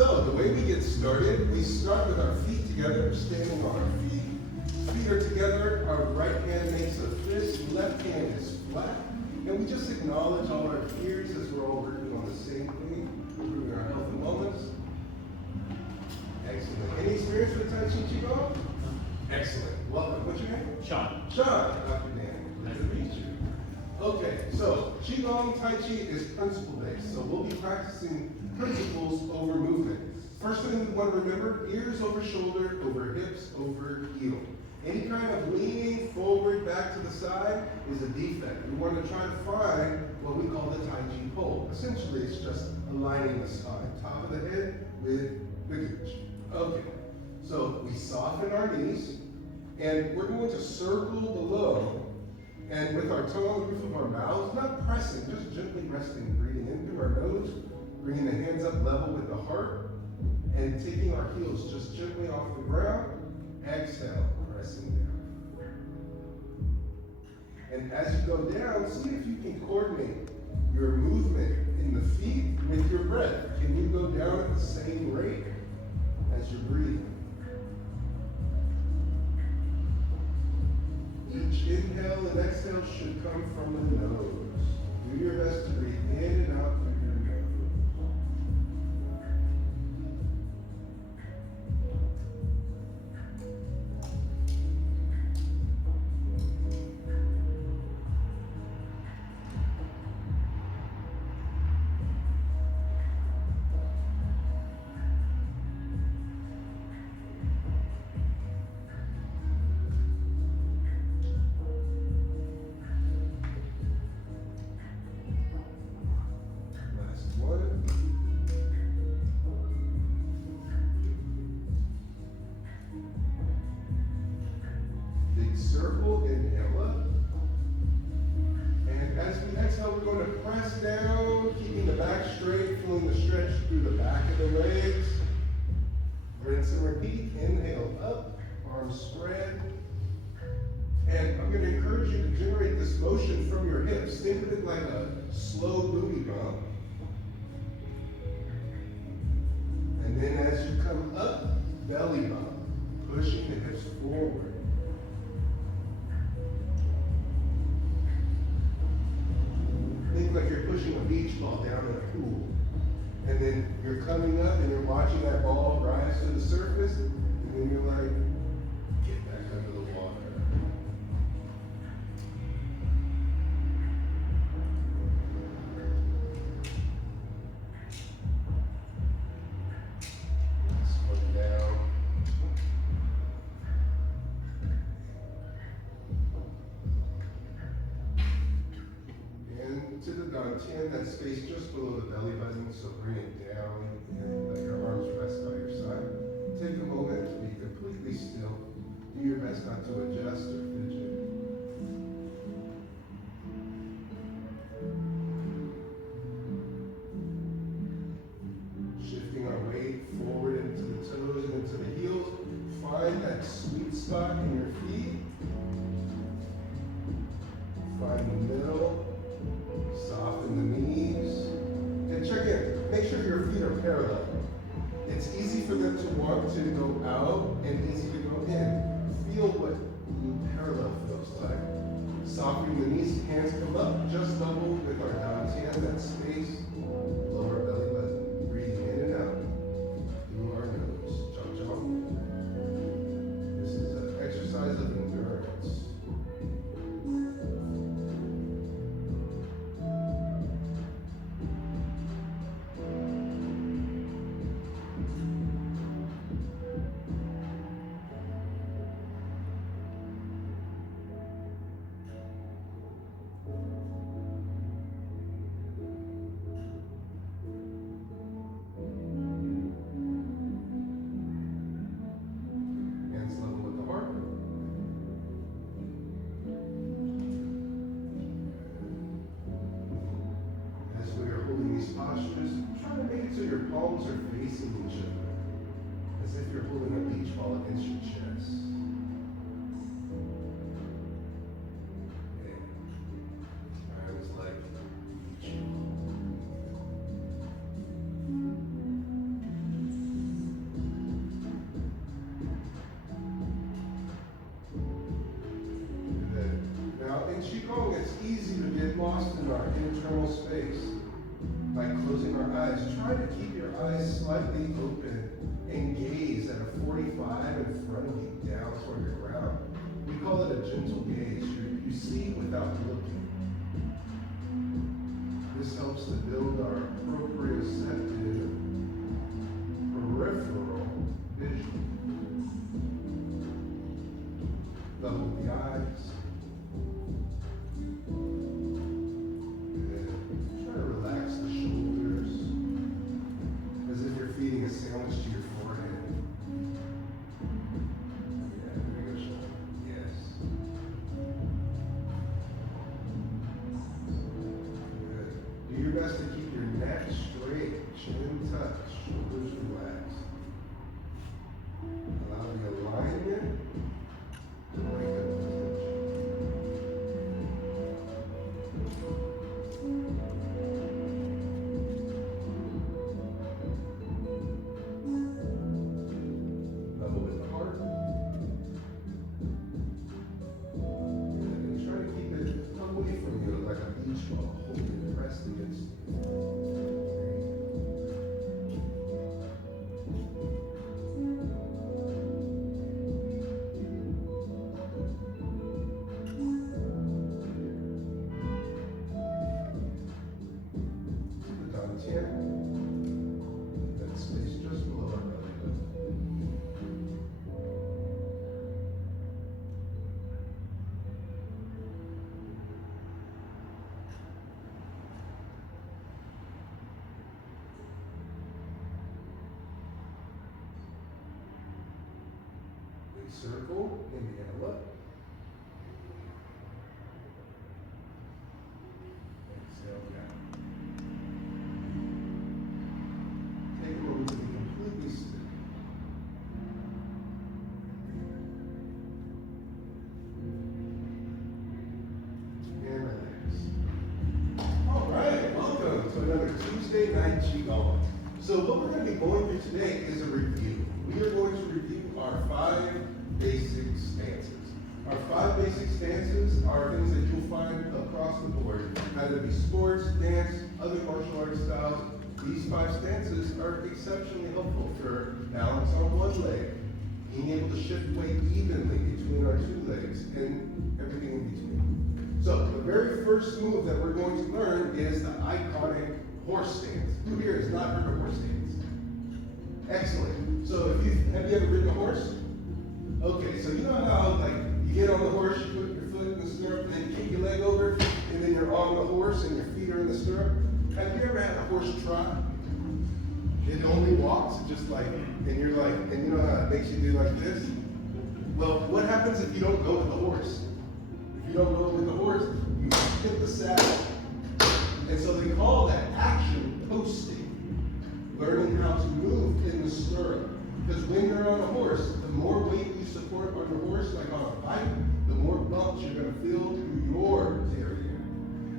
So the way we get started, we start with our feet together, standing on our feet. Feet are together, our right hand makes a fist, left hand is flat. And we just acknowledge all our peers as we're all working on the same thing, improving our health and wellness. Excellent. Any experience with Tai Chi Qigong? Excellent. Welcome. What's your name? Sean. Sean. Dr. Dan. Nice to meet you. Okay, so Qigong Tai Chi is principle based. So we'll be practicing principles over movement. First thing we want to remember, ears over shoulder, over hips, over heel. Any kind of leaning forward, back to the side is a defect. We want to try to find what we call the Tai Chi pole. Essentially, it's just aligning the spine, top of the head with the gooch. Okay, so we soften our knees, and we're going to circle below, and with our tongue on the roof of our mouths, not pressing, just gently resting, breathing in through our nose, bringing the hands up level with the heart, and taking our heels just gently off the ground. Exhale, pressing down. And as you go down, see if you can coordinate your movement in the feet with your breath. Can you go down at the same rate as you're breathing? Each inhale and exhale should come from the nose. Do your best to breathe in and out through your nose. Circle, inhale up. And as we exhale, we're going to press down, keeping the back straight, feeling the stretch through the back of the legs. Rinse and repeat. Inhale up, arms spread. And I'm going to encourage you to generate this motion from your hips. Think of it like a slow booty bump. And then as you come up, belly bump, pushing the hips forward. Think like you're pushing a beach ball down in a pool. And then you're coming up and you're watching that ball rise to the surface, and then you're like, get back under the water. Slow down. To the dantian, that space just below the belly button, so bring it down and let your arms rest by your side. Take a moment to be completely still. Do your best not to adjust or fidget. Shifting our weight forward into the toes and into the heels. Find that sweet spot in your feet. Find the middle. Soften the knees. And check in. Make sure your feet are parallel. It's easy for them to want to go out and easy to go in. Feel what parallel feels like. Softening the knees, hands come up, just level with our dantian, that space, lower belly button. Breathing in and out through our nose. Zhang. This is an exercise of endurance. Palms are facing each other, as if you're holding a beach ball against your chest. And arms like beach ball. in our internal space by closing our eyes. Try to keep your eyes slightly open and gaze at a 45 in front of you, down toward the ground. We call it a gentle gaze. You see without looking. This helps to build our proprioceptive peripheral vision. Level the eyes. Good. Try to relax the shoulders as if you're feeding a sandwich to your forehead. Yeah, there you go. Yes. Good. Do your best to keep your neck straight, chin touch, shoulders relaxed. Allow the alignment to break up the tension. Level with the heart. And try to keep it away from you like a beach ball, holding it pressed against you. That space just below our belly button. Big circle, inhale up. Exhale down. Take a moment to be completely still. And relax. All right, welcome to another Tuesday night Qigong. So what we're going to be going through today is a review. We are going to review our 5 basic stances. Our 5 basic stances are things that you'll find across the board, either be sports, dance, other martial arts styles. These 5 stances are exceptionally helpful for balance on one leg, being able to shift weight evenly between our 2 legs, and everything in between. So the very first move that we're going to learn is the iconic horse stance. Who here has not heard of horse stance? Excellent. So have you ever ridden a horse? Okay, so you know how like you get on the horse, you put your foot in the stirrup, and then you kick your leg over, and then you're on the horse and your feet are in the stirrup? Have you ever had a horse trot? It only walks, just like, and you're like, and you know how it makes you do like this? Well, what happens if you don't go with the horse? If you don't go with the horse, you hit the saddle. And so they call that action posting. Learning how to move in the stirrup. Because when you're on a horse, the more weight you support on your horse, like on a bike, the more bumps you're going to feel through your area.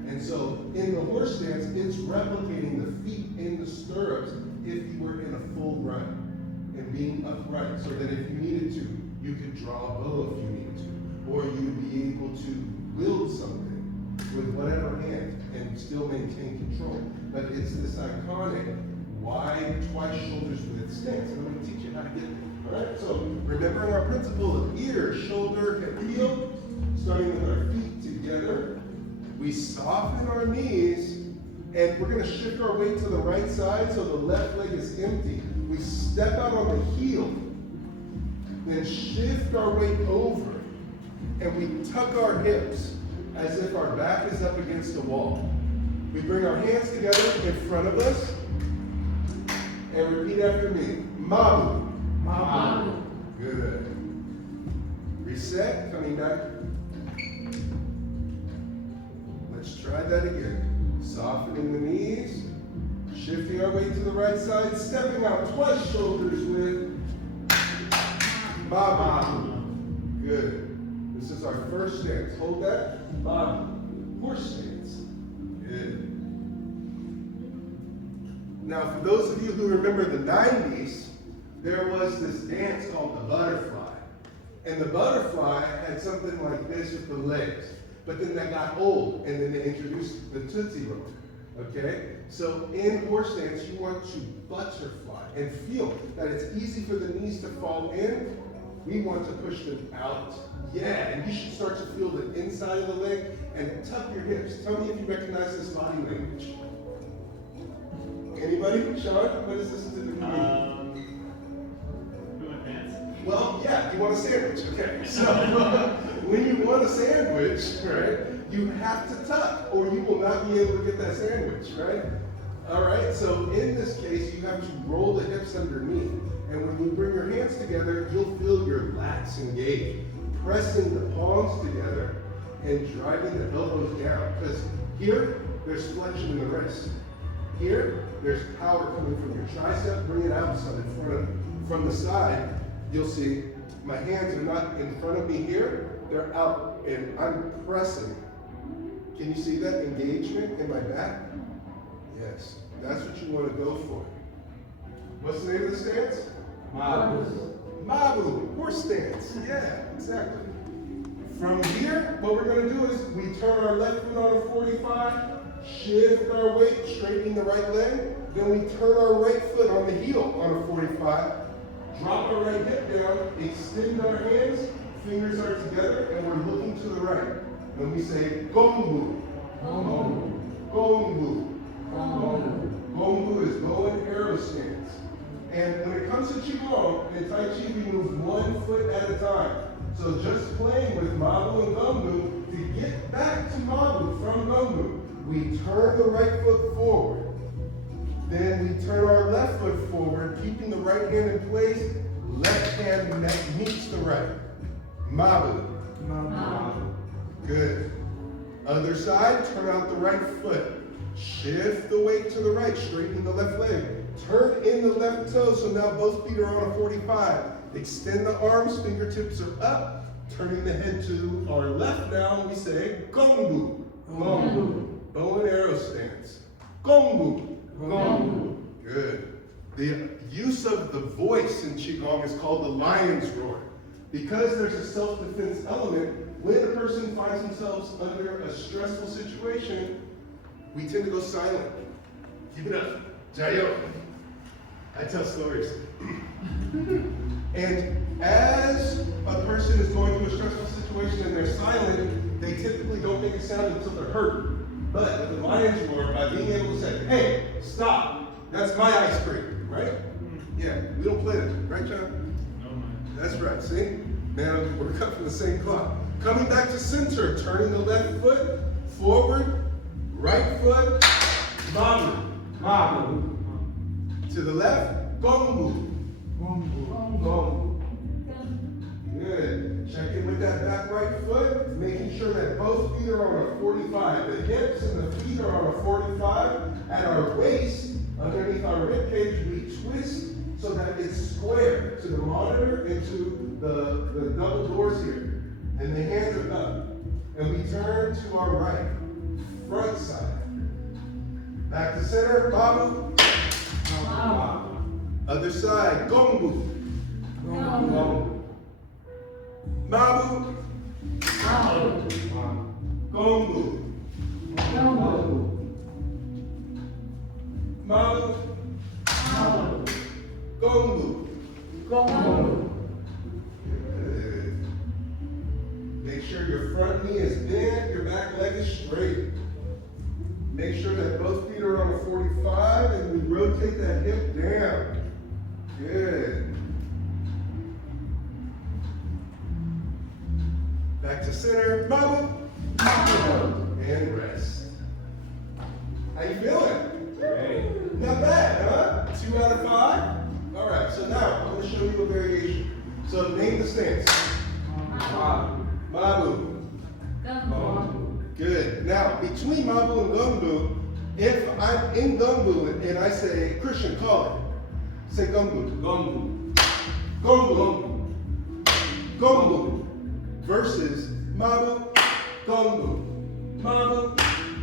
And so in the horse stance, it's replicating the feet in the stirrups if you were in a full run and being upright, so that if you needed to, you could draw a bow if you needed to, or you'd be able to wield something with whatever hand and still maintain control. But it's this iconic wide, twice shoulders width stance. And I'm going to teach you how to get there. All right, so remembering our principle of ear, shoulder, hip, heel, starting with our feet together, we soften our knees, and we're going to shift our weight to the right side so the left leg is empty. We step out on the heel, then shift our weight over, and we tuck our hips as if our back is up against the wall. We bring our hands together in front of us, and repeat after me. Mabu. Mabu. Good. Reset, coming back. Let's try that again. Softening the knees, shifting our weight to the right side, stepping out twice shoulders width. Mabu. Good. This is our first stance. Hold that. Mabu. Horse stance. Good. Now, for those of you who remember the 90s, there was this dance called the butterfly. And the butterfly had something like this with the legs. But then that got old, and then they introduced the Tootsie Roll. Okay? So in horse stance, you want to butterfly and feel that it's easy for the knees to fall in. We want to push them out. Yeah, and you should start to feel the inside of the leg and tuck your hips. Tell me if you recognize this body language. Anybody? Sean, what does this typically mean? Doing pants? Well, yeah, you want a sandwich. Okay, so when you want a sandwich, right, you have to tuck or you will not be able to get that sandwich, right? All right, so in this case, you have to roll the hips underneath. And when you bring your hands together, you'll feel your lats engage, pressing the palms together and driving the elbows down. Because here, there's flexion in the wrist. Here, there's power coming from your tricep. Bring it outside in front of you. From the side, you'll see my hands are not in front of me here. They're out, and I'm pressing. Can you see that engagement in my back? Yes, that's what you want to go for. What's the name of the stance? Mabu. Mabu, horse stance. Yeah, exactly. From here, what we're going to do is we turn our left foot on a 45, shift our weight, straightening the right leg. Then we turn our right foot on the heel on a 45, drop our right hip down, extend our hands, fingers are together, and we're looking to the right. And we say Gongbu. Gongbu. Gongbu. Gongbu is bow and arrow stance. And when it comes to Qigong and Tai Chi, we move 1 foot at a time. So just playing with Mabu and Gongbu, to get back to Mabu from Gongbu, we turn the right foot forward. Then we turn our left foot forward, keeping the right hand in place. Left hand meets the right. Mabu. Mabu. Good. Other side, turn out the right foot. Shift the weight to the right, straightening the left leg. Turn in the left toe, so now both feet are on a 45. Extend the arms, fingertips are up. Turning the head to our left now, we say Gongbu. Gongbu. Bow and arrow stance. Gongbu. Gongbu. Good. The use of the voice in Qigong is called the lion's roar. Because there's a self-defense element, when a person finds themselves under a stressful situation, we tend to go silent. Keep it up. Jayo. I tell stories. And as a person is going through a stressful situation and they're silent, they typically don't make a sound until they're hurt. But with the lion's roar, by being able to say, hey, stop, that's my ice cream, right? Yeah, we don't play that, right, John? No, man. That's right, see? Man, we're cut from the same cloth. Coming back to center, turning the left foot forward, right foot, Mabu. Mabu. To the left, Gongbu. Gongbu. Good. Check in with that back right foot, making sure that both feet are on a 45. The hips and the feet are on a 45. At our waist, underneath our rib cage, we twist so that it's square to the monitor and to the double doors here. And the hands are up. And we turn to our right, front side. Back to center, Mabu. Other side, Gongbu. Gongbu. Mabu. Gongbu. Mabu. Gongbu. Good. Make sure your front knee is bent, your back leg is straight. Make sure that both feet are on a 45 and we rotate that hip down. Good. Back to center, Mabu. And rest. How you feeling? Great. Not bad, huh? 2 out of 5? All right, so now I'm going to show you a variation. So name the stance. Mabu. Good. Now, between Mabu and Gongbu, if I'm in Gongbu and I say, Christian, call it. Say Gongbu. Gongbu. Gongbu. Gongbu. Versus Mabu, Gongbu. Mabu,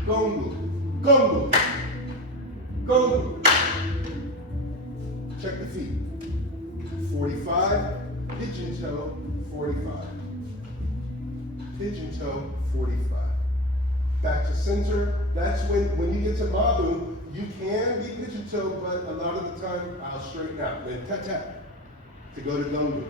Gongbu. Gongbu. Gongbu. Check the feet. 45, pigeon toe, 45. Pigeon toe, 45. back to center. That's when you get to Mabu, you can be pigeon toe, but a lot of the time I'll straighten out. Then tap tap to go to Gongbu.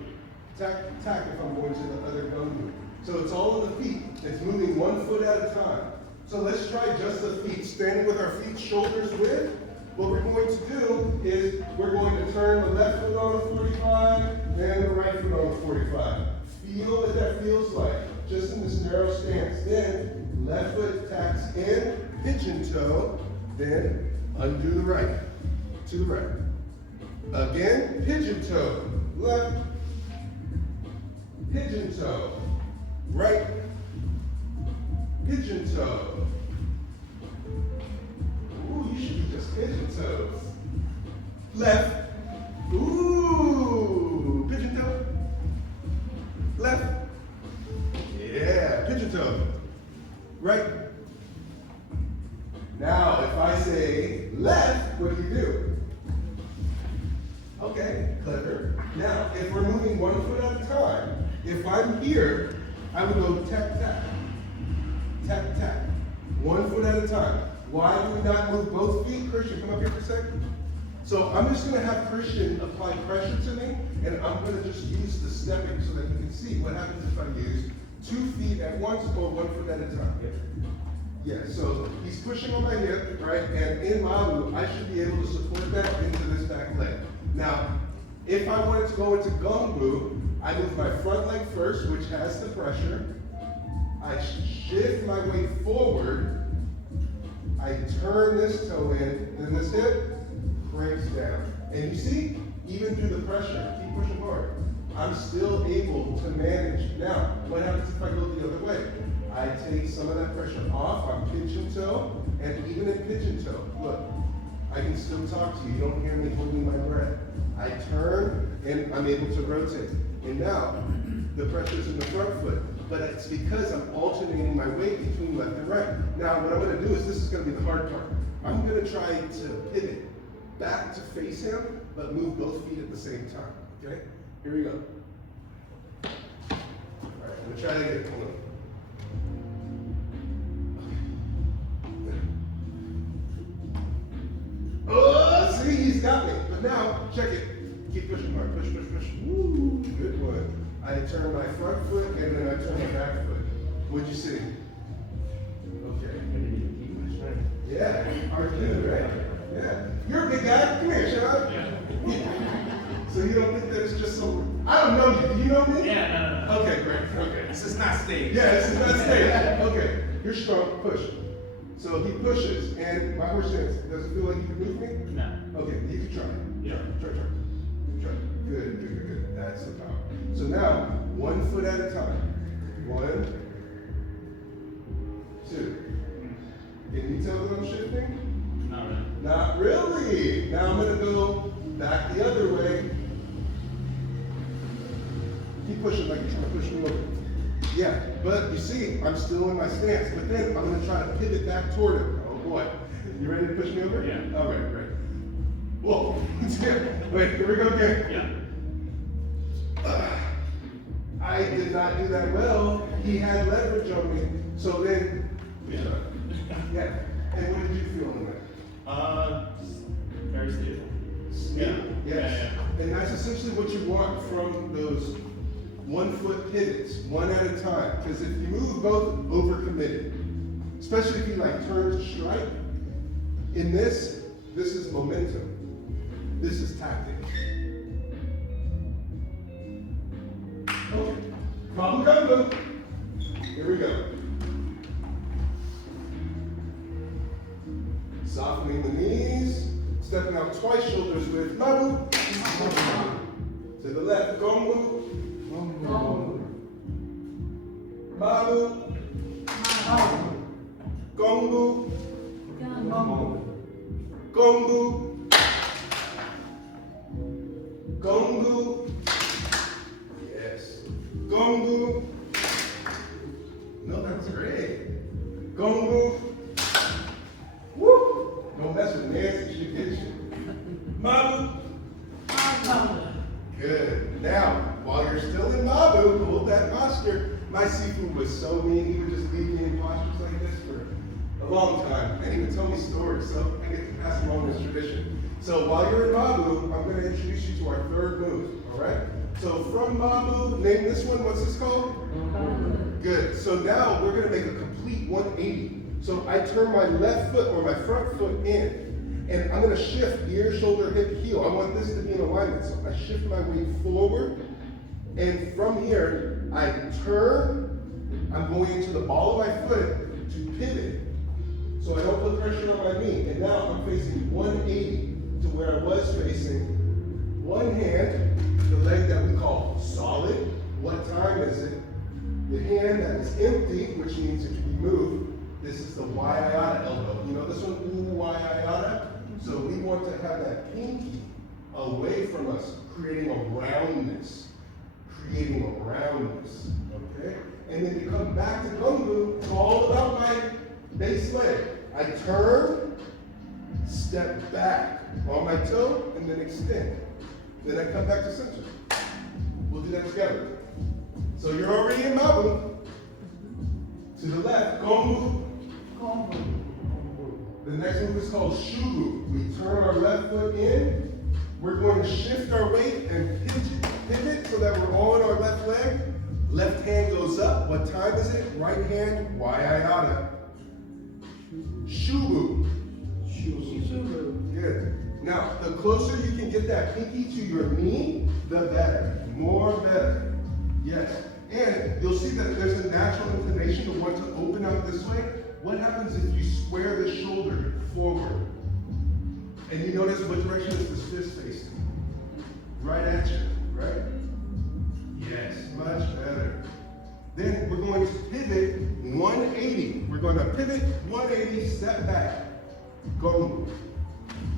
Tap tap if I'm going to the other Gongbu. So it's all on the feet. It's moving 1 foot at a time. So let's try just the feet. Standing with our feet shoulders width. What we're going to do is we're going to turn the left foot on the 45 and the right foot on the 45. Feel what that feels like, just in this narrow stance. Then left foot taps in, pigeon toe, then undo the right, to the right. Again, pigeon toe, left, pigeon toe, right, pigeon toe. Ooh, you should be just pigeon toes. Left. Ooh, pigeon toe. Left. Yeah, pigeon toe. Right. Now, if I say left, what do you do? Okay, clever. Now, if we're moving 1 foot at a time, if I'm here, I would go tap, tap. Tap, tap. 1 foot at a time. Why do we not move both feet? Christian, come up here for a second. So I'm just going to have Christian apply pressure to me, and I'm going to just use the stepping so that you can see what happens if I use 2 feet at once or 1 foot at a time. Yeah, so he's pushing on my hip, right? And in Mabu, I should be able to support that into this back leg. Now, if I wanted to go into Gongbu, I move my front leg first, which has the pressure. I shift my weight forward. I turn this toe in, then this hip cranks down. And you see, even through the pressure, keep pushing hard, I'm still able to manage. Now, what happens if I go the other way? I take some of that pressure off, I'm pigeon toe, and even in pigeon toe, look, I can still talk to you. You don't hear me holding my breath. I turn, and I'm able to rotate. And now, the pressure's in the front foot. But it's because I'm alternating my weight between left and right. Now, what I'm going to do is, this is going to be the hard part. I'm going to try to pivot back to face him, but move both feet at the same time. Okay? Here we go. All right, I'm going to try to get it. Hold on. Oh, see, he's got me. But now, check it. Keep pushing hard. Push, push, push. Woo, good one. I turn my front foot and then I turn my back foot. What'd you see? Okay. Yeah, hard good, right? Yeah. You're a big guy. Come here, Sean. So you don't think that it's just some... I don't know you. Do you know me? Yeah, no. Okay, great. Okay. This is not stage. Yeah, this is not stage. Okay. You're strong. Push. So he pushes, and my horse says, does it feel like you can move me? No. Okay, you can try. Yeah. Try. Good. That's the power. So now, 1 foot at a time. 1, 2. Can you tell that I'm shifting? Not really. Not really. Now I'm going to go back the other way. Keep pushing like you're trying to push me over. Yeah, but you see, I'm still in my stance. But then I'm going to try to pivot back toward him. Oh boy. You ready to push me over? Yeah. All right, great. Whoa. Wait, here we go again. Yeah. I did not do that well. He had leverage on me. So then, yeah. And what did you feel in that? Very stable. Yeah. Yes. Yeah. And that's essentially what you want from those 1 foot pivots, one at a time. Because if you move both, overcommitted. Especially if you like turn to strike. In this is momentum. This is tactics. Okay. Mabu Gongbu. Here we go. Softening the knees. Stepping out twice, shoulders width. Mabu. To the left. Gongbu. Mabu. Gongbu. Gongbu. Gongbu. Yes. Gongbu. No, that's great. Gongbu. Woo! Don't mess with Nancy, she'll get you. Mabu. Good. Now, while you're still in Mabu, hold that posture. My Sifu was so mean, he would just leave me in postures like this for a long time, and he would tell me stories, so I get to pass along this tradition. So while you're in Mabu, I'm going to introduce you to our third move, all right? So from Mabu, name this one, what's this called? Good. So now we're going to make a complete 180. So I turn my left foot or my front foot in, and I'm going to shift ear, shoulder, hip, heel. I want this to be in alignment. So I shift my weight forward, and from here, I turn. I'm going into the ball of my foot to pivot. So I don't put pressure on my knee. And now I'm facing 180 to where I was facing. One hand, the leg that we call solid. What time is it? The hand that is empty, which means it can be moved. This is the Y-iota elbow. You know this one, ooh, Y-iota? So we want to have that pinky away from us, creating a roundness. Creating a roundness, okay? And then to come back to Gongbu, it's all about my base leg. I turn, step back on my toe, and then extend. Then I come back to center. We'll do that together. So you're already in Mabu. To the left, Gongbu. The next move is called Shubu. We turn our left foot in. We're going to shift our weight and pivot so that we're all in our left leg. Left hand goes up. What time is it? Right hand, Y-iota. Shubu. Shubu. Good. Now, the closer you can get that pinky to your knee, the better. More better. Yes. And you'll see that there's a natural inclination to want to open out this way. What happens if you square the shoulder forward? And you notice what direction is this fist facing? Right at you, right? Yes, much better. Then we're going to pivot 180. We're going to pivot 180, step back. Gongbu.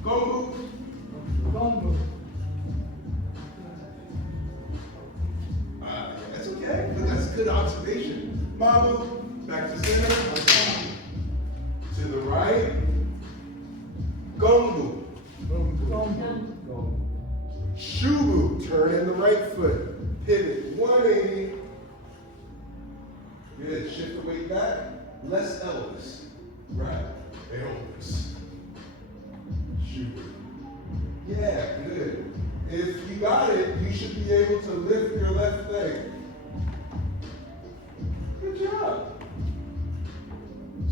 Gongbu. Gongbu. That's okay, but that's a good observation. Mabu, back to center. To the right. Gongbu. Gongbu. Shubu, turn in the right foot. Pivot 180. Good. Shift the weight back. Less Elvis. Right. Elvis. Shubu. Yeah, good. If you got it, you should be able to lift your left leg. Good job.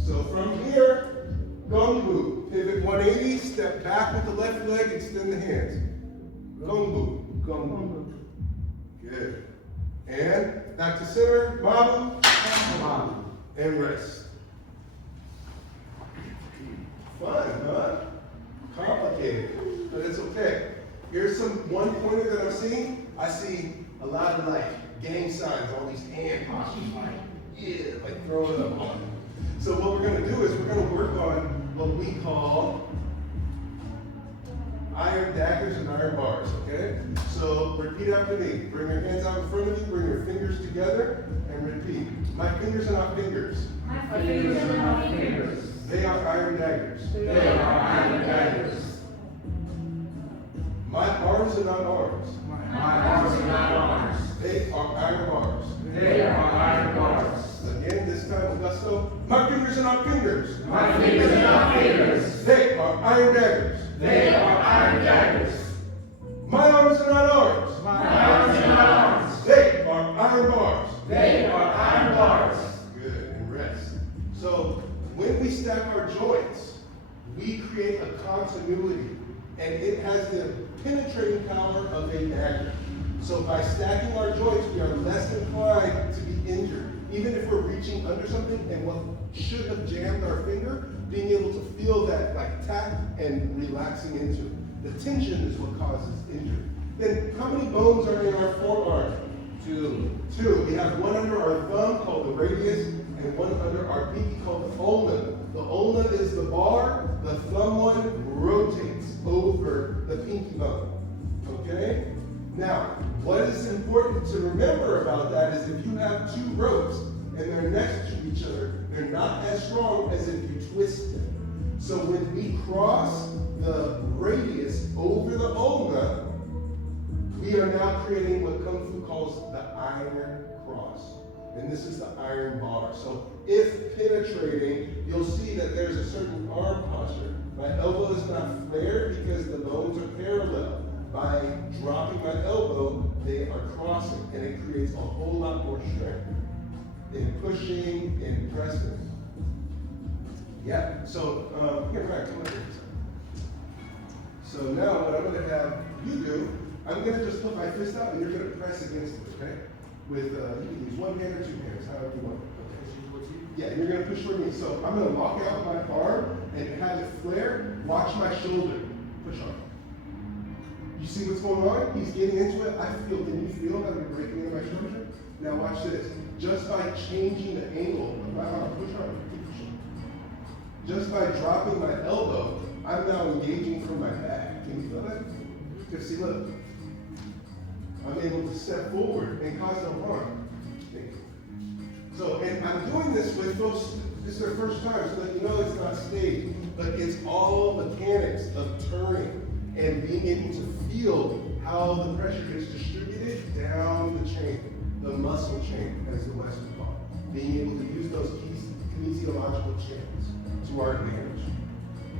So from here, Gongbu. Pivot 180, step back with the left leg, extend the hands. Gongbu. Gongbu. Good. And back to center, Mabu. Mabu. And rest. Fun, huh? Complicated, but it's okay. Here's one pointer that I'm seeing. I see a lot of like gang signs, all these hand postures, like, yeah, like throwing them on. So what we're gonna do is we're gonna work on what we call daggers and iron bars, okay? So repeat after me. Bring your hands out in front of you, bring your fingers together, and repeat. My fingers are not fingers. My fingers are not fingers. They are iron daggers. They are iron daggers. My arms are not arms. My arms are not arms. They are iron bars. They are iron bars. Again, this time with gusto. My fingers are not fingers. My fingers are not fingers. They are iron daggers. They are iron daggers. My arms are not arms. My arms are not arms. They are iron bars. They are iron bars. Good, and rest. So when we stack our joints, we create a continuity, and it has the penetrating power of a dagger. So by stacking our joints, we are less inclined to be injured. Even if we're reaching under something and what should have jammed our finger, being able to feel that like tap and relaxing into it. The tension is what causes injury. Then how many bones are in our forearm? Two. We have one under our thumb called the radius and one under our pinky called the ulna. The ulna is the bar, the thumb one rotates over the pinky bone. Okay? Now, what is important to remember about that is if you have two ropes and they're next to each other, they're not as strong as if you twist them. So when we cross the radius over the ulna, we are now creating what Kung Fu calls the iron cross. And this is the iron bar. So if penetrating, you'll see that there's a certain arm posture. My elbow is not flared because the bones are parallel. By dropping my elbow, they are crossing, and it creates a whole lot more strength in pushing and pressing. Yeah, so here, Ryan, come over here. So now what I'm going to have you do, I'm going to just put my fist out and you're going to press against it, okay? With, you can use one hand or two hands, however you want. Okay? Yeah, you're going to push toward me. So I'm going to lock out my arm and have it flare. Watch my shoulder. Push on. You see what's going on? He's getting into it. Can you feel how you're breaking into my shoulder? Now watch this. Just by changing the angle of my arm, push on. Keep pushing. Just by dropping my elbow, I'm now engaging from my back. Can you feel that? Because see, look. I'm able to step forward and cause no harm. So, and I'm doing this with folks, this is their first time, so that you know it's not staged, but it's all mechanics of turning and being able to feel how the pressure gets distributed down the chain, the muscle chain, as the Western call it. Being able to use those kinesiological chains to our advantage.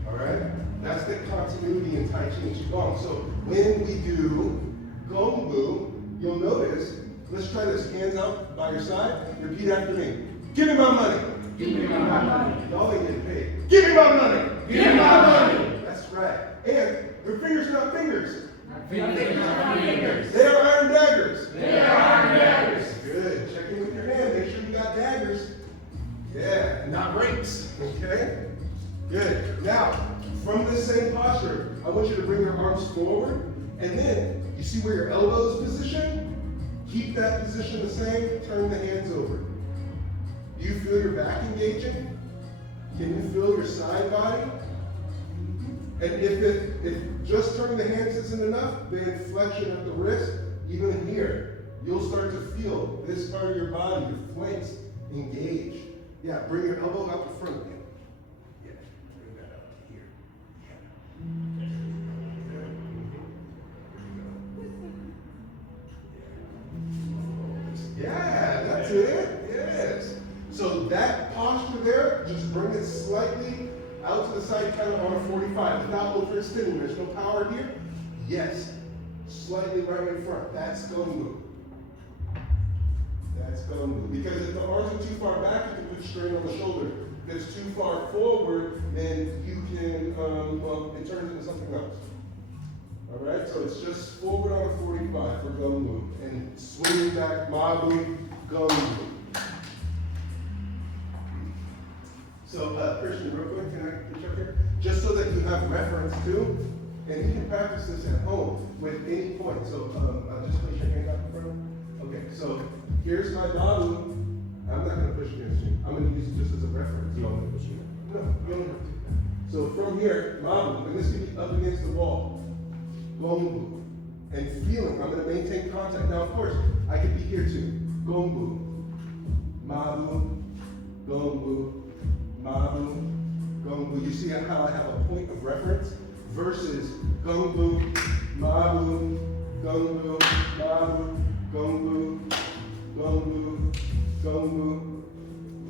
All right? That's the continuity in Tai Chi and Qigong. So when we do Gongbu, you'll notice, let's try this, hands out by your side, repeat after me. Give me my money. Give me my money. Y'all ain't getting paid. Give me my money. Give me my money. That's right. And your fingers are not fingers. Fingers are fingers. They are iron daggers. They are iron daggers. Good. Check in with your hand. Make sure you got daggers. Yeah, not rakes. Okay? Good. Now, from this same posture, I want you to bring your arms forward, and then you see where your elbow is positioned? Keep that position the same. Turn the hands over. Do you feel your back engaging? Can you feel your side body? And if just turning the hands isn't enough, then flexion of the wrist, even here, you'll start to feel this part of your body, your flanks, engage. Yeah, bring your elbow out in front of you. Yeah, bring that up to here. Yeah, that's it. Yes. So that posture there, just bring it slightly out to the side, kind of on a 45, without overextending. There's no power here. Yes. Slightly right in front. That's Gongbu. That's Gongbu. Because if the arms are too far back, you can put strain on the shoulder. If it's too far forward, then you can, it turns into something else. All right, so it's just forward on a 45 for Gongbu. And swinging back, Mabu, Gongbu. So, Christian, real quick, can I get you up here? Just so that you have reference to, and you can practice this at home with any point. So, just place your hand out in front. Okay, so here's my Mabu. I'm not going to push against you. I'm going to use it just as a reference. You don't want to push you. No, you don't have to. So from here, Mabu, and this can be up against the wall. Gongbu. And feeling, I'm going to maintain contact. Now, of course, I could be here too. Gongbu. Mabu. Gongbu. Mabu. Gongbu. You see how I have a point of reference? Versus Gongbu. Mabu. Gongbu. Mabu. Gongbu. Gongbu. Gongbu.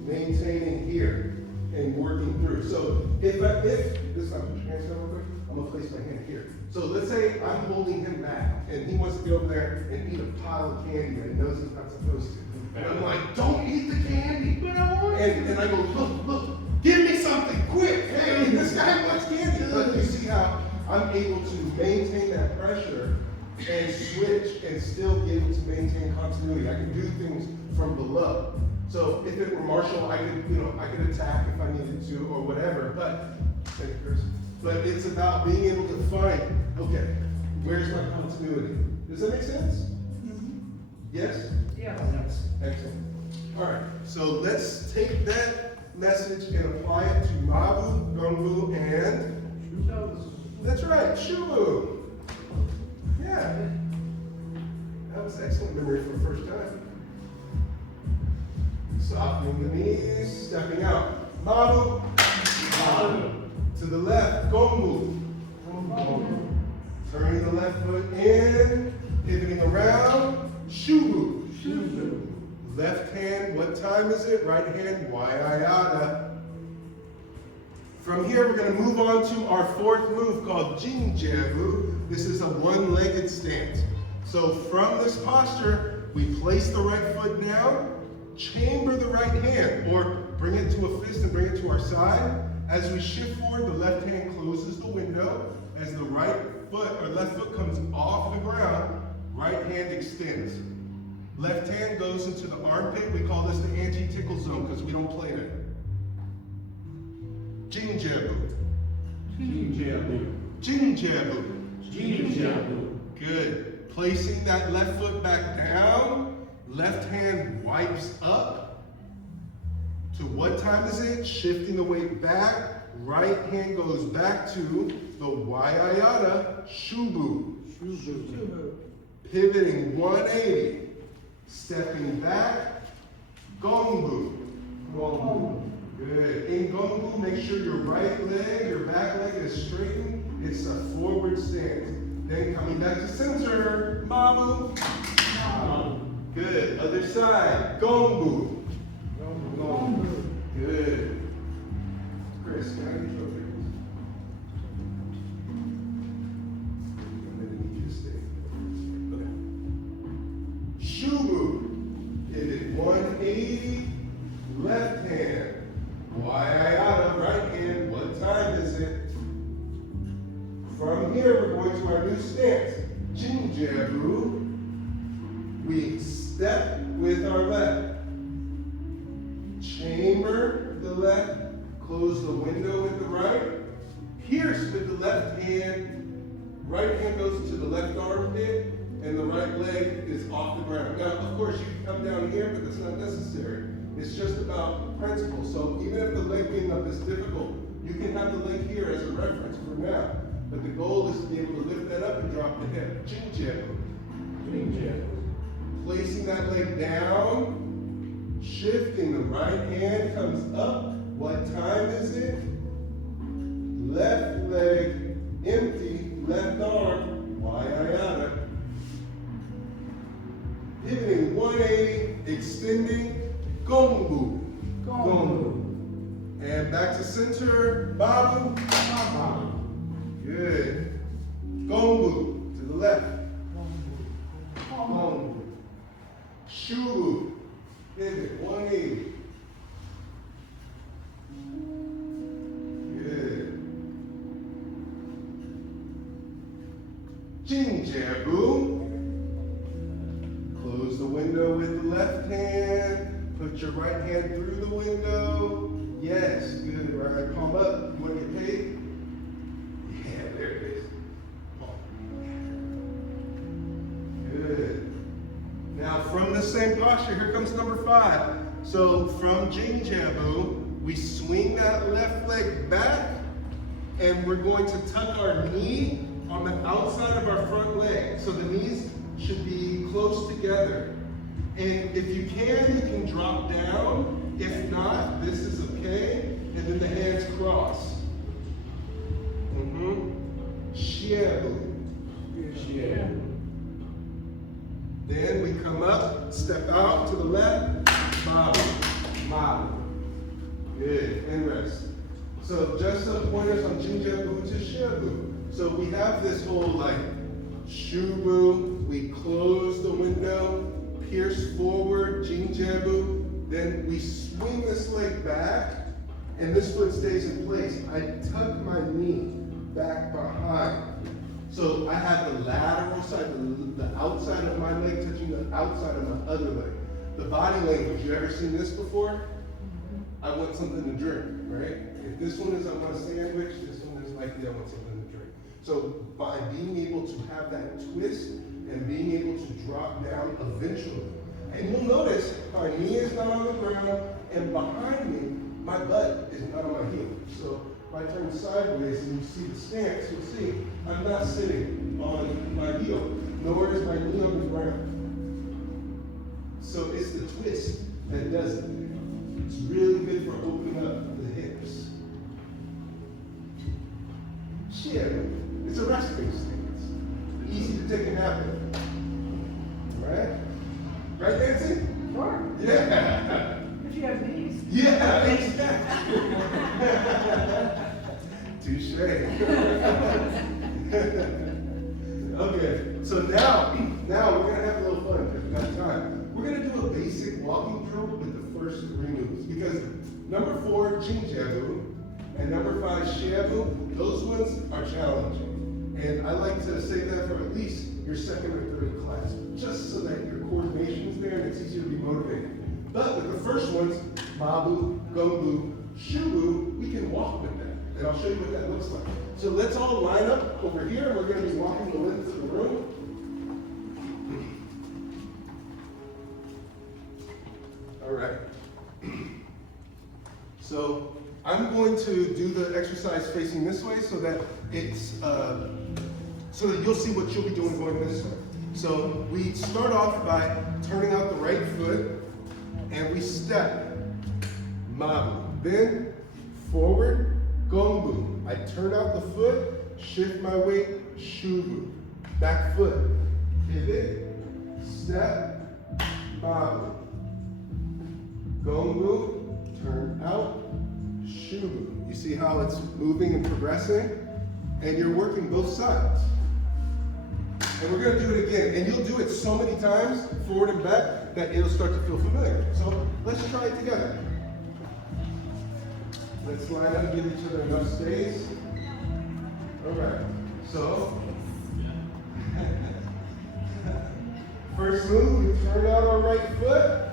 Maintaining here and working through. So if this time, put your hands down real quick. I'm gonna place my hand here. So let's say I'm holding him back and he wants to get over there and eat a pile of candy and knows he's not supposed to. And I'm like, don't eat the candy. But I want and I go, look, give me something quick. Hey, this guy wants candy. But you see how I'm able to maintain that pressure and switch and still be able to maintain continuity. I can do things from below. So if it were martial, I could attack if I needed to or whatever. But it's about being able to find, okay, where's my continuity? Does that make sense? Mm-hmm. Yes? Yes. Excellent. All right, so let's take that message and apply it to Mabu, Gongbu, and that's right, Shubu. Yeah. That was excellent memory for the first time. Softening the knees, stepping out. Mabu. Mabu. To the left, Gongbu. Turning the left foot in, pivoting around, Shubu. Left hand, what time is it? Right hand, waiayada. From here, we're going to move on to our fourth move called Jin Ji Du. This is a one-legged stance. So from this posture, we place the right foot down, chamber the right hand, or bring it to a fist and bring it to our side. As we shift forward, the left hand closes the window. As the right foot or left foot comes off the ground, right hand extends. Left hand goes into the armpit. We call this the anti-tickle zone because we don't play there. Jin Ji Du. Jin Ji Du. Jin Ji Du. Jin Ji Du. Good. Placing that left foot back down. Left hand wipes up. To what time is it? Shifting the weight back. Right hand goes back to the waiayada, Shubu. Pivoting 180. Stepping back, Gongbu. Good. In Gongbu, make sure your right leg, your back leg is straightened. It's a forward stance. Then coming back to center, Mabu. Good. Other side, Gongbu. Good. Chris, can I get your fingers? I'm going to need you to stay. Okay. Shubu. Pivot 180. Left hand. Waiayada. Right hand. What time is it? From here, we're going to our new stance. Jin Ji Du. We step with our left. Chamber the left. Close the window with the right. Pierce with the left hand. Right hand goes to the left armpit. And the right leg is off the ground. Now, of course, you can come down here, but that's not necessary. It's just about principle. So even if the leg being up is difficult, you can have the leg here as a reference for now. But the goal is to be able to lift that up and drop the hip. Jin Ji Du. Placing that leg down, shifting the right hand comes up. What time is it? Left leg empty, left arm, waiayada. Pivoting 180, extending, Gongbu. And back to center, Mabu. Good. Gongbu to the left. Gongbu. Shubu. Pivot 180. Good. Jin Ji Du. Close the window with the left hand. Put your right hand through the window. Yes, good. Right palm up. You want to get paid? Yeah, there it is. Good. Now from the same posture, here comes number 5. So from Jin Ji Du, we swing that left leg back, and we're going to tuck our knee on the outside of our front leg. So the knees should be close together. And if you can drop down. If not, this is okay. And then the hands cross. Xiebu. Then we come up, step out to the left, Mabu. Good, and rest. So just some pointers on Jin Ji Du to Xiebu. So we have this whole like Shubu, we close the window, pierce forward, Jin Ji Du, then we swing this leg back, and this foot stays in place. I tuck my knee back behind. So I have the lateral side, the outside of my leg touching the outside of my other leg. The body language, you ever seen this before? I want something to drink, right? If this one is I want a sandwich, this one is likely I want something to drink. So by being able to have that twist and being able to drop down eventually, and you'll notice my knee is not on the ground, and behind me, my butt is not on my heel. So if I turn sideways and you see the stance, you'll see I'm not sitting on my heel, nor is my knee on the ground. So it's the twist that does it. It's really good for opening up the hips. Xiebu. It's a resting stance. Easy to take a nap in. Right? Right, Nancy? Sure. Yeah. Touche. Okay, so now we're gonna have a little fun because we got time. We're gonna do a basic walking drill with the first 3 moves because number 4, Jin Ji Du, and number 5, Xiebu, those ones are challenging. And I like to say that for at least your 2nd or 3rd class, just so that your coordination is there and it's easier to be motivated. But with the first ones, Mabu, Gongbu, Shubu, we can walk with that. And I'll show you what that looks like. So let's all line up over here. We're going to be walking the length of the room. All right. So I'm going to do the exercise facing this way so that it's so that you'll see what you'll be doing going this way. So we start off by turning out the right foot and we step, Mabu. Then forward, Gongbu. I turn out the foot, shift my weight, Shubu. Back foot, pivot, step, Mabu. Gongbu, turn out, Shubu. You see how it's moving and progressing? And you're working both sides. And we're gonna do it again. And you'll do it so many times, forward and back, that it'll start to feel familiar. So let's try it together. Let's line up and give each other enough space. All right, so. First move, we turn out our right foot,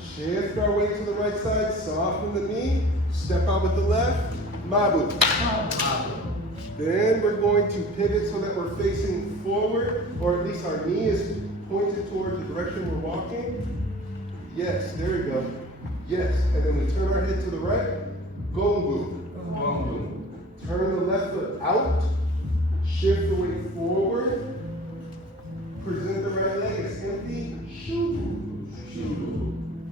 shift our weight to the right side, soften the knee, step out with the left, Mabu. Then we're going to pivot so that we're facing forward, or at least our knee is pointed toward the direction we're walking. Yes, there we go. Yes, and then we turn our head to the right, Gongbu. Turn the left foot out, shift the weight forward, present the right leg as empty, Shubu.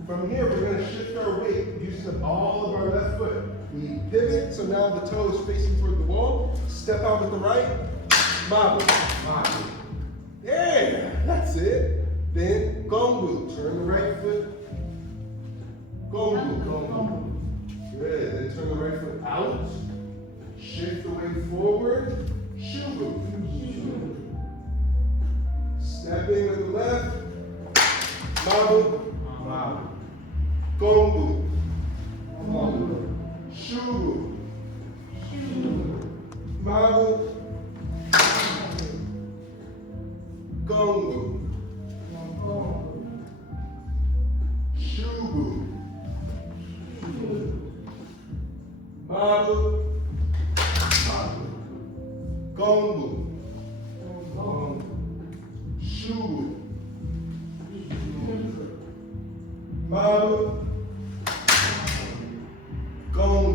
From here, we're going to shift our weight using all of our left foot. We pivot, so now the toe is facing toward the wall. Step out with the right, Mabu. Yeah, that's it. Then Gongbu, turn the right foot, Gongbu. Good, then turn the right foot out, shift the weight forward, Shubu. Step in with the left, Mabu. Gongbu. Shubu. Mabu. Gongbu. Shubu. Mabu. Gongbu. Shubu. Mabu. Gongbu.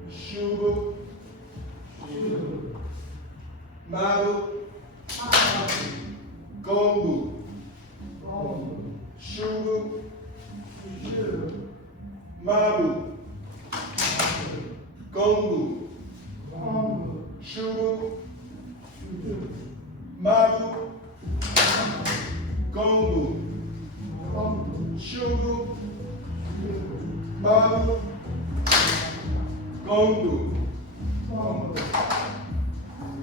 Shubu. Mabu. Gongbu. Shubu. Mabu. Gongbu. Shubu. Mabu. Gongbu. Shubu. Mabu. Gongbu.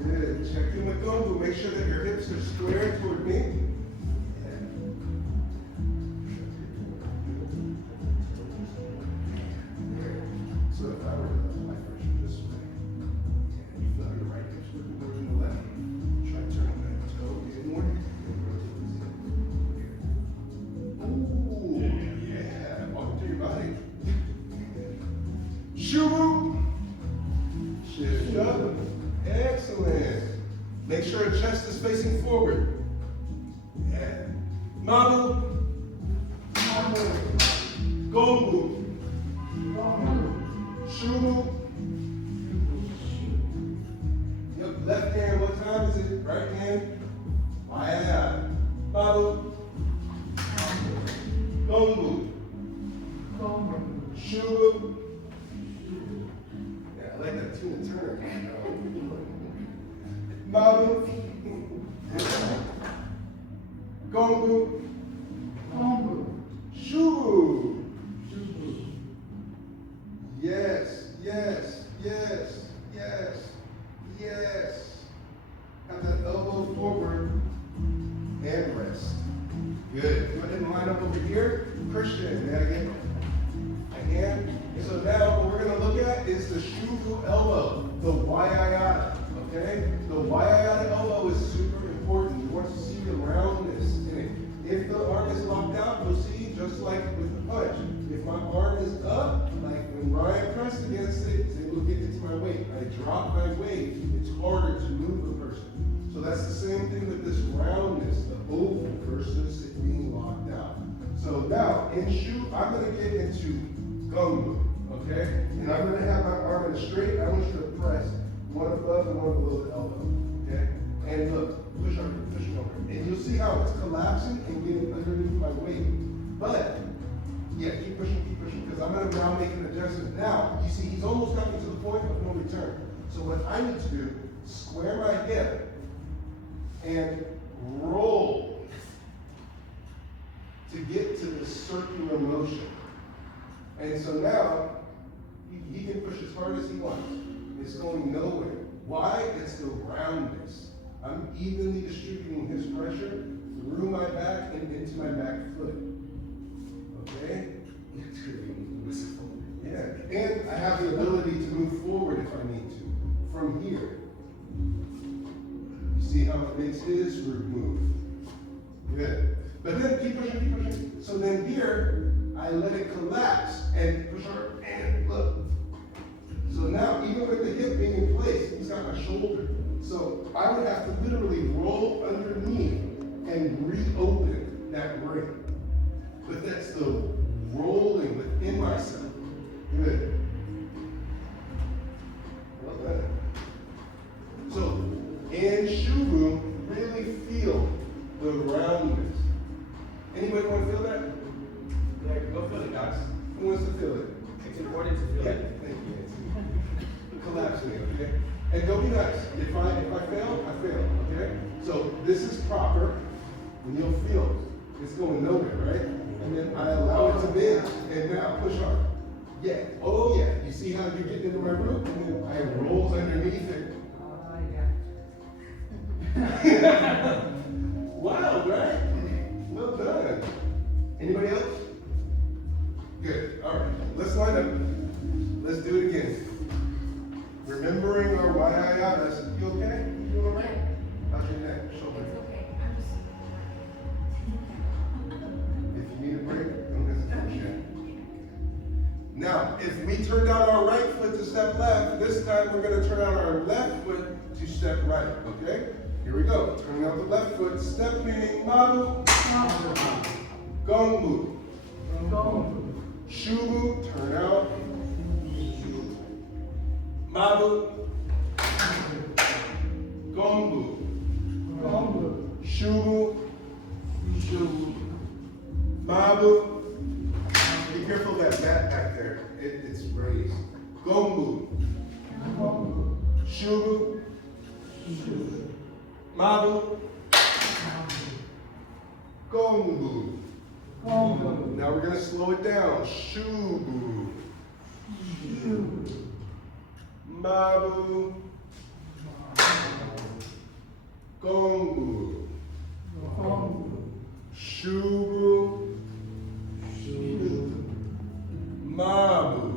Good. Check in with Gongbu. Make sure that your hips are square toward me. So if I were to do my version this way, and you feel your right hips would be more than the left, try turning that toe inward. Ooh, yeah. Walk through your body. Shubu. Shift up. Excellent. Make sure your chest is facing forward. Yeah. Mabu. Gongbu. Shubu. Yep, left hand, what time is it? Right hand. Yeah. Mabu. Gongbu. Shubu. Yeah, I like that Tina Turner. Mabu. Gongbu. Shubu. Yes. yes, yes, yes, yes. Have that elbow forward and rest. Good. Go ahead and line up over here. Christian, that again. Again. So now what we're going to look at is the Shubu elbow, the Waiayata. Okay? The Waiayata elbow is super important. You want to see the roundness in it. If the arm is locked out, you'll see just like with the punch. If my arm is up, like when Ryan pressed against it, he's able to get into my weight. I drop my weight, it's harder to move the person. So that's the same thing with this roundness, the oval versus it being locked out. So now, in Shu, I'm going to get into Gongbu, okay? And I'm going to have my arm in a straight. I want you to press one above and one below the elbow, okay? And look, push over, and you'll see how it's collapsing and getting underneath my weight. But, yeah, keep pushing, because I'm going to now make an adjustment. Now, you see, he's almost coming to the point of no return. So what I need to do, square my hip and roll to get to the circular motion. And so now, he can push as hard as he wants. It's going nowhere. Why? It's the roundness. I'm evenly distributing his pressure through my back and into my back foot. Okay? Yeah. And I have the ability to move forward if I need to. From here. You see how it makes his root move. Good. But then keep pushing. So then here, I let it collapse and push hard and look. So now, even with the hip being in place, he's got my shoulder. So I would have to literally roll underneath and reopen that ring. But that's the rolling within myself. Good. Well done. So, in Shubu, really feel the roundness. Anybody want to feel that? Yeah, go feel it, guys. Who wants to feel it? It's important to feel Yeah, it. thank you. Collapsing, okay? And don't be nice. If I fail, I fail, okay? So this is proper, and you'll feel it's going nowhere, right? And then I allow it to bend, and then I push hard. Yeah, oh yeah. You see how you're getting into my root, and then I roll underneath it. Wow, right? Well done. Anybody else? Good. All right. Let's line up. Let's do it again. Remembering our Waiayatas. You okay? You doing all right? How's your neck? Shoulder? It's okay. I'm just. If you need a break, don't hesitate. Now, if we turned out our right foot to step left, this time we're going to turn out our left foot to step right. Okay? Here we go. Turning out the left foot. Step meaning Mabu. Gongbu. Shubu. Turn out. Mabu. Gongbu. Shubu. Mabu. Be careful of that mat back there. It's raised. Gongbu. Shubu. Mabu. Gongbu. Now we're going to slow it down. Shubu. Mabu. Gongbu. Shubu. Mabu.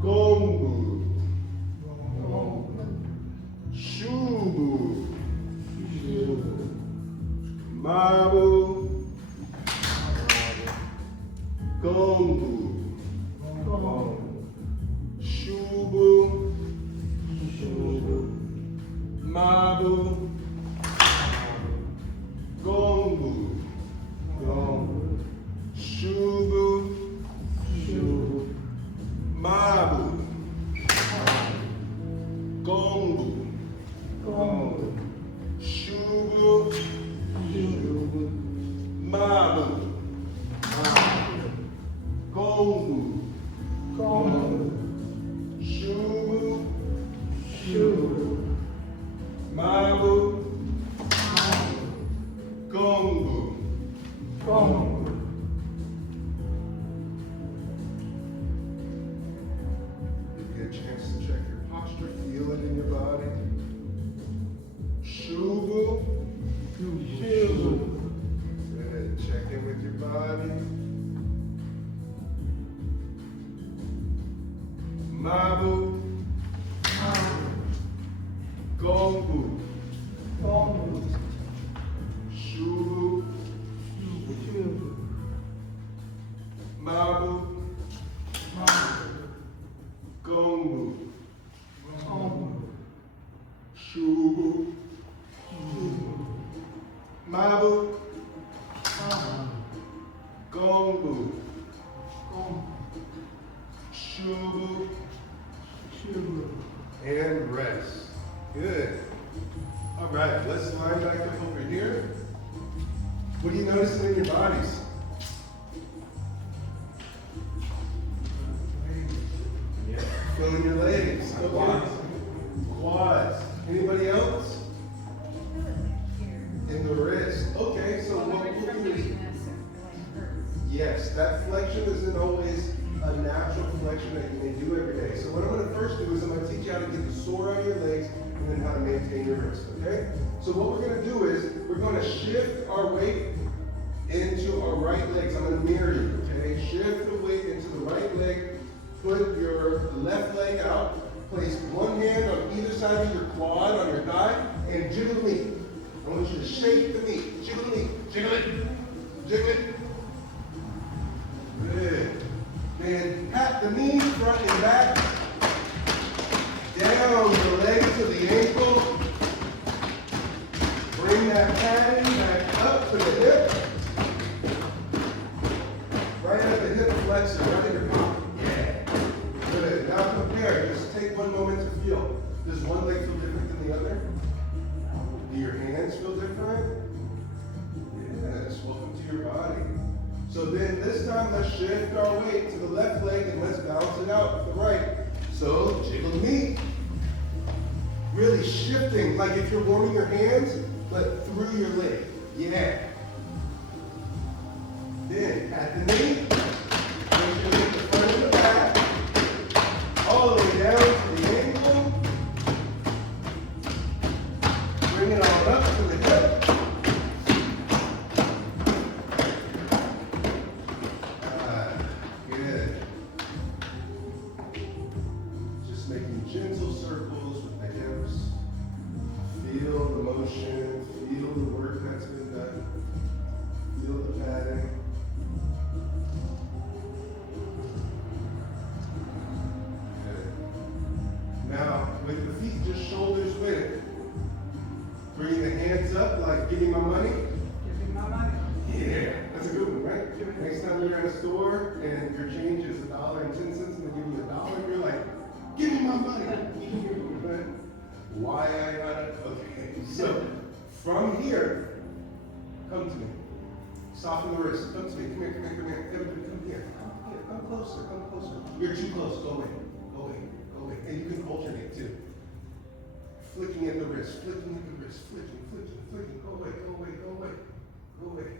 Gongbu. Shubu. Mabu. Gongbu. Shubu. Mabu. Gongbu. Shubu. Mabu. Gongbu. Shubu. Mabu. Gongbu. Shubu. Mabu. Gongbu. Feel it in your body. Shubu. Xiebu. Good. Check in with your body. Mabu. Gongbu. Shubu. Mabu. Gongbu. Shubu. Mabu. Gongbu. Shubu. And rest. Good. All right, let's line back up over here. What are you noticing in your bodies? Yeah. Feeling your legs. Okay. Quads. Anybody else? In the wrist. Okay, so what we'll do is, yes, that flexion isn't always a natural flexion that you may do every day. So what I'm going to first do is I'm going to teach you how to get the sore out of your legs and then how to maintain your wrist, okay? So what we're going to do is we're going to shift our weight into our right legs. I'm going to mirror you, okay? Shift the weight into the right leg. Put your left leg out. Place one hand on either side of your quad, on your thigh, and jiggle the meat. I want you to shake the meat. Jiggle the meat. Jiggle it. Jiggle it. Good. Then pat the knees front and back. Down the leg to the ankle. Bring that padding back up to the hip. Right at the hip flexor, right in your pocket. Yeah. Good. Now compare. Just take one moment to feel. Does one leg feel different than the other? Do your hands feel different? Yes. Welcome to your body. So then this time let's shift our weight to the left leg and let's balance it out with the right. So jiggle the knee. Really shifting, like if you're warming your hands, but through your leg. Yeah. Then at the knee, make sure you get the front and the back. All the way down to the ankle. Bring it all up to the hip. Good. Just making gentle circles with the hips. Feel the motion, feel the work that's been done. Feel the padding. Good. Now, with the feet just shoulders width. Bring the hands up like, give me my money. Yeah, that's a good one, right? Next time you're at a store and your change is $1.10 and they give you $1, you're like, give me my money. Why I got it? Okay, so from here, come to me. Soften the wrist. Come to me. Come here, come here, come here. Everybody come here. Come here. Come closer. Come closer. You're too close. Go away. Go away. Go away. And you can alternate too. Flicking at the wrist. Flicking at the wrist. Flicking, flicking, flicking. Go away. Go away. Go away. Go away.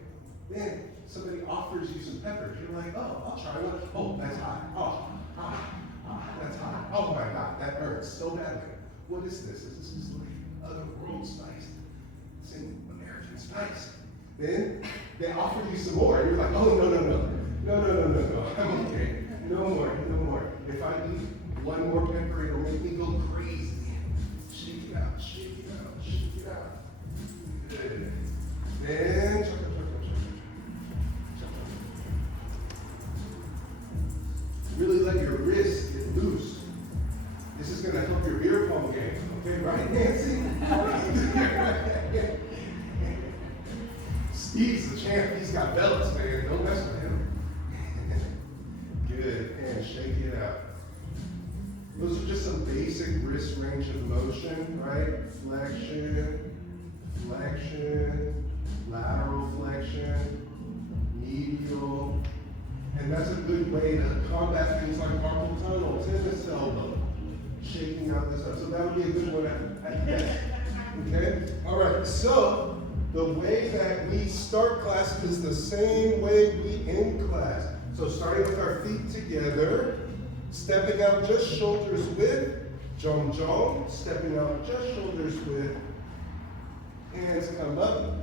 Then somebody offers you some peppers. You're like, oh, I'll try one. Oh, that's hot. Oh, that's hot. Oh my God, that hurts so badly. What is this? Is this like other world spice? It's in American spice. Then they offer you some more. And you're like, oh, no. I'm okay. No more. If I eat one more pepper, it'll make me go crazy. Shake it out. Good. Then, really let your wrist get loose. This is going to help your beer pong game. Okay, right, Nancy? Steve's the champ. He's got belts, man. Don't mess with him. Good. And shake it out. Those are just some basic wrist range of motion, right? Flexion, lateral flexion, medial. And that's a good way to combat things like carpal tunnel, tennis elbow, shaking out this stuff. So that would be a good one at the desk. Okay? All right, so the way that we start class is the same way we end class. So starting with our feet together, stepping out just shoulders width, Zhuang, stepping out just shoulders width. Hands come up,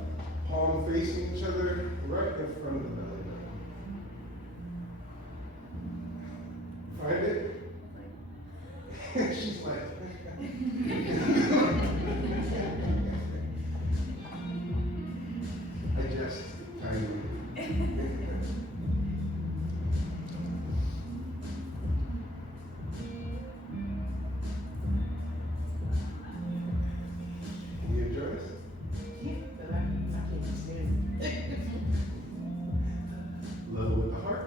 palm facing each other, right in front of the belly button. Find it? She's like, I just kind of. Level with the heart.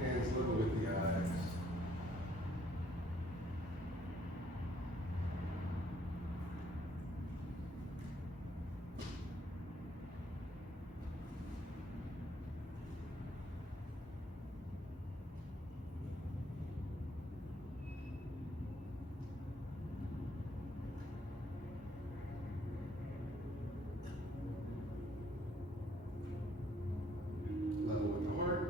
Hands level with the eyes. Level with the heart.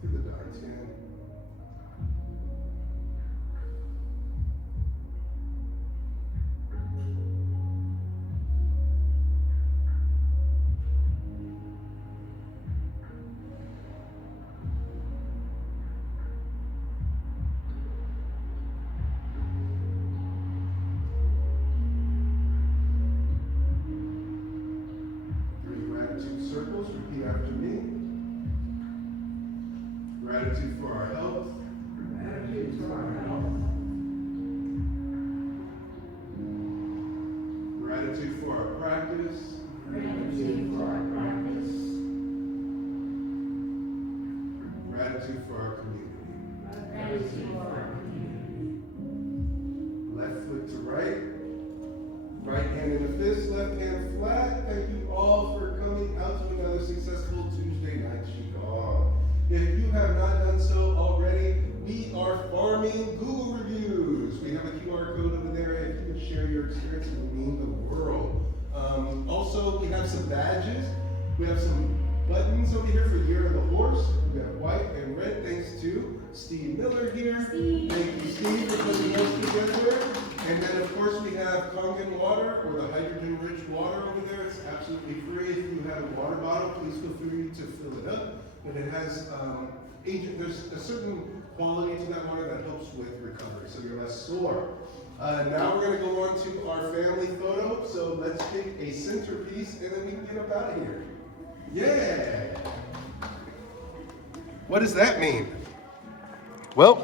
To the Dantian. Three gratitude circles, repeat after me. Gratitude for our health. Gratitude for our health. Gratitude for our practice. Gratitude for our practice. Gratitude for our community. Gratitude for our community. Left foot to right. Right hand in the fist, left hand flat. Thank you all for coming out to another successful Tuesday night Qigong. If you have not done so already, we are farming Google reviews. We have a QR code over there. If you could share your experience, it would mean the world. Also, we have some badges. We have some buttons over here for Year of the Horse. We have white and red, thanks to Steve Miller here. Steve. Thank you, Steve, for putting those together. And then, of course, we have Kangen water, or the hydrogen-rich water over there. It's absolutely free. If you have a water bottle, please feel free to fill it up. But it has there's a certain quality to that water that helps with recovery, so you're less sore. Now we're going to go on to our family photo. So let's pick a centerpiece, and then we can get up out of here. Yeah. What does that mean? Well,